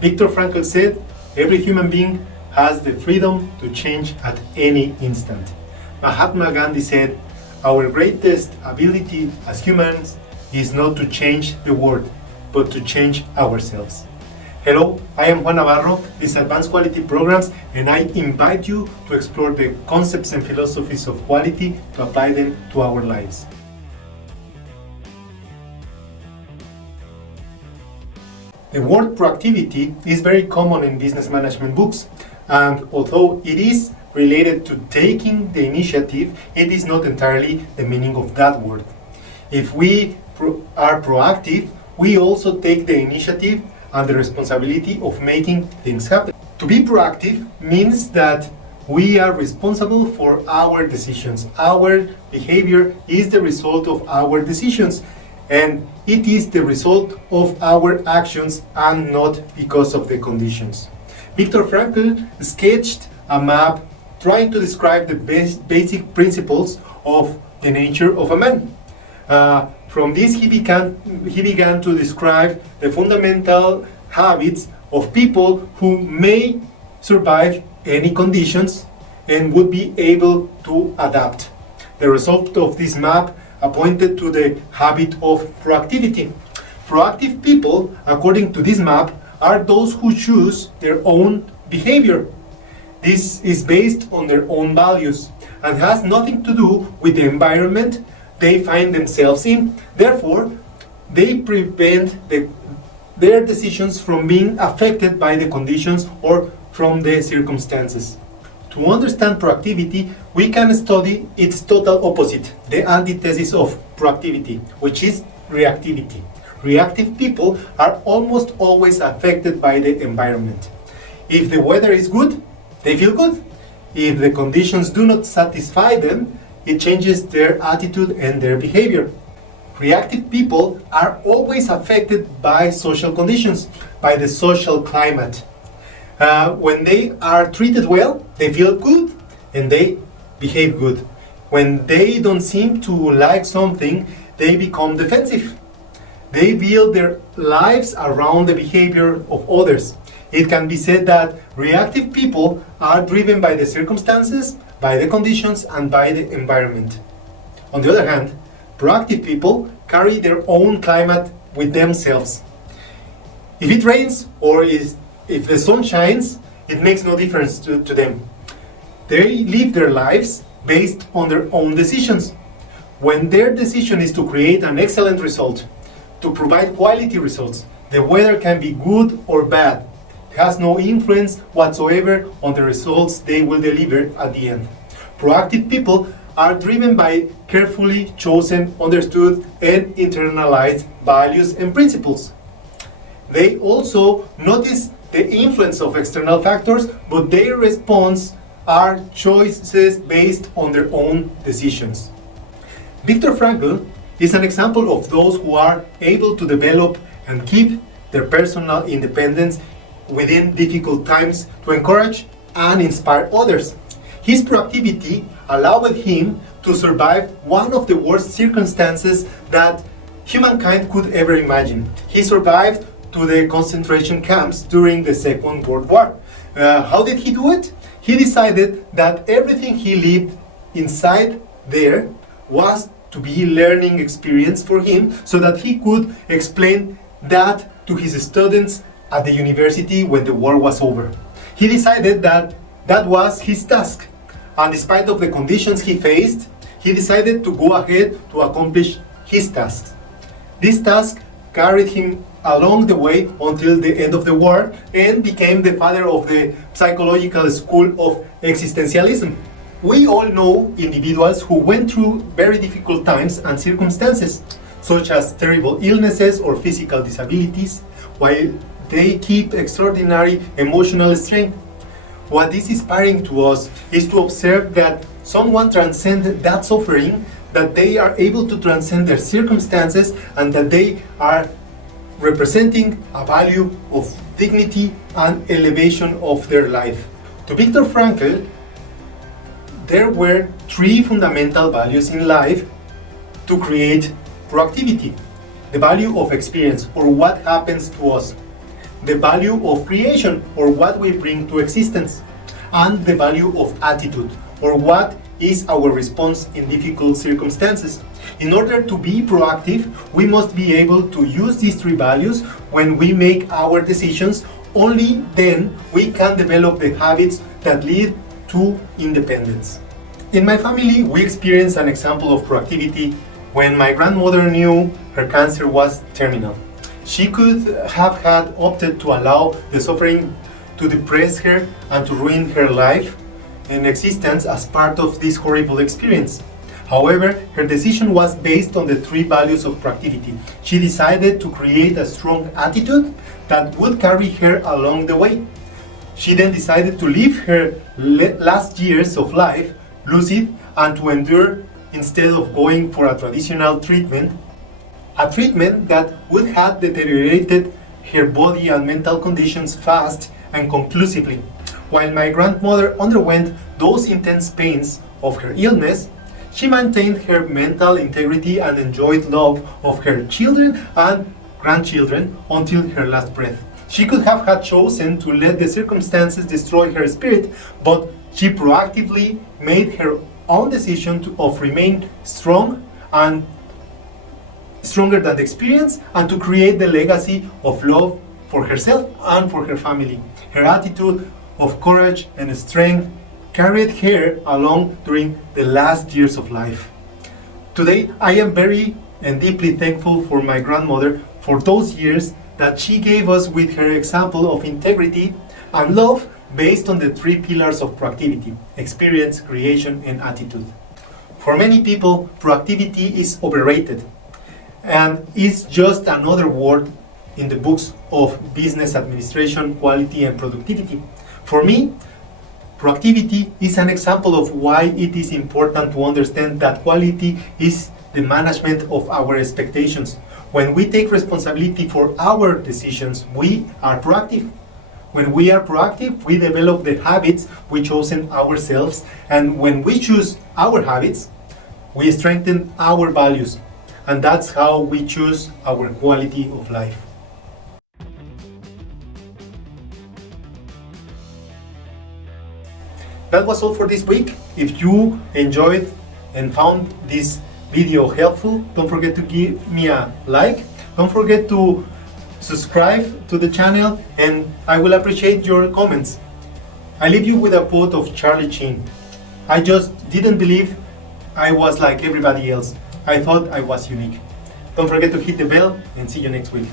Viktor Frankl said, every human being has the freedom to change at any instant. Mahatma Gandhi said, our greatest ability as humans is not to change the world, but to change ourselves. Hello, I am Juan Navarro, this is Advanced Quality Programs, and I invite you to explore the concepts and philosophies of quality to apply them to our lives. The word proactivity is very common in business management books, and although it is related to taking the initiative, it is not entirely the meaning of that word. If we are proactive, we also take the initiative and the responsibility of making things happen. To be proactive means that we are responsible for our decisions. Our behavior is the result of our decisions, and it is the result of our actions and not because of the conditions. Viktor Frankl sketched a map trying to describe the basic principles of the nature of a man. From this, he began to describe the fundamental habits of people who may survive any conditions and would be able to adapt. The result of this map pointed to the habit of proactivity. Proactive people, according to this map, are those who choose their own behavior. This is based on their own values and has nothing to do with the environment they find themselves in. Therefore, they prevent their decisions from being affected by the conditions or from the circumstances. To understand proactivity, we can study its total opposite, the antithesis of proactivity, which is reactivity. Reactive people are almost always affected by the environment. If the weather is good, they feel good. If the conditions do not satisfy them, it changes their attitude and their behavior. Reactive people are always affected by social conditions, by the social climate. When they are treated well, they feel good and they behave good. When they don't seem to like something, they become defensive. They build their lives around the behavior of others. It can be said that reactive people are driven by the circumstances, by the conditions, and by the environment. On the other hand, proactive people carry their own climate with themselves. If it rains or if the sun shines, it makes no difference to them. They live their lives based on their own decisions. When their decision is to create an excellent result, to provide quality results, the weather can be good or bad. It has no influence whatsoever on the results they will deliver at the end. Proactive people are driven by carefully chosen, understood, and internalized values and principles. They also notice the influence of external factors, but their response are choices based on their own decisions. Viktor Frankl is an example of those who are able to develop and keep their personal independence within difficult times to encourage and inspire others. His proactivity allowed him to survive one of the worst circumstances that humankind could ever imagine. He survived to the concentration camps during the Second World War. How did he do it? He decided that everything he lived inside there was to be a learning experience for him so that he could explain that to his students at the university when the war was over. He decided that that was his task, and despite of the conditions he faced, he decided to go ahead to accomplish his task. This task carried him along the way until the end of the war and became the father of the psychological school of existentialism. We all know individuals who went through very difficult times and circumstances, such as terrible illnesses or physical disabilities, while they keep extraordinary emotional strength. What is inspiring to us is to observe that someone transcended that suffering, that they are able to transcend their circumstances, and that they are representing a value of dignity and elevation of their life. To Viktor Frankl, there were three fundamental values in life to create proactivity. The value of experience, or what happens to us. the value of creation, or what we bring to existence, and the value of attitude, or what is our response in difficult circumstances. In order to be proactive, we must be able to use these three values when we make our decisions. Only then we can develop the habits that lead to independence. In my family, we experienced an example of proactivity when my grandmother knew her cancer was terminal. She could have had opted to allow the suffering to depress her and to ruin her life and existence as part of this horrible experience. However, her decision was based on the three values of proactivity. She decided to create a strong attitude that would carry her along the way. She then decided to live her last years of life lucid and to endure instead of going for a traditional treatment, a treatment that would have deteriorated her body and mental conditions fast and conclusively. While my grandmother underwent those intense pains of her illness, she maintained her mental integrity and enjoyed love of her children and grandchildren until her last breath. She could have had chosen to let the circumstances destroy her spirit, but she proactively made her own decision of remain strong and stronger than the experience, and to create the legacy of love for herself and for her family. Her attitude of courage and strength carried her along during the last years of life. Today, I am very and deeply thankful for my grandmother for those years that she gave us with her example of integrity and love based on the three pillars of proactivity: experience, creation, and attitude. For many people, proactivity is overrated and is just another word in the books of business administration, quality, and productivity. For me, proactivity is an example of why it is important to understand that quality is the management of our expectations. When we take responsibility for our decisions, we are proactive. When we are proactive, we develop the habits we chosen ourselves, and when we choose our habits, we strengthen our values, and that's how we choose our quality of life. That was all for this week. If you enjoyed and found this video helpful, don't forget to give me a like. Don't forget to subscribe to the channel, and I will appreciate your comments. I leave you with a quote of Charlie Sheen. I just didn't believe I was like everybody else. I thought I was unique. Don't forget to hit the bell, and see you next week.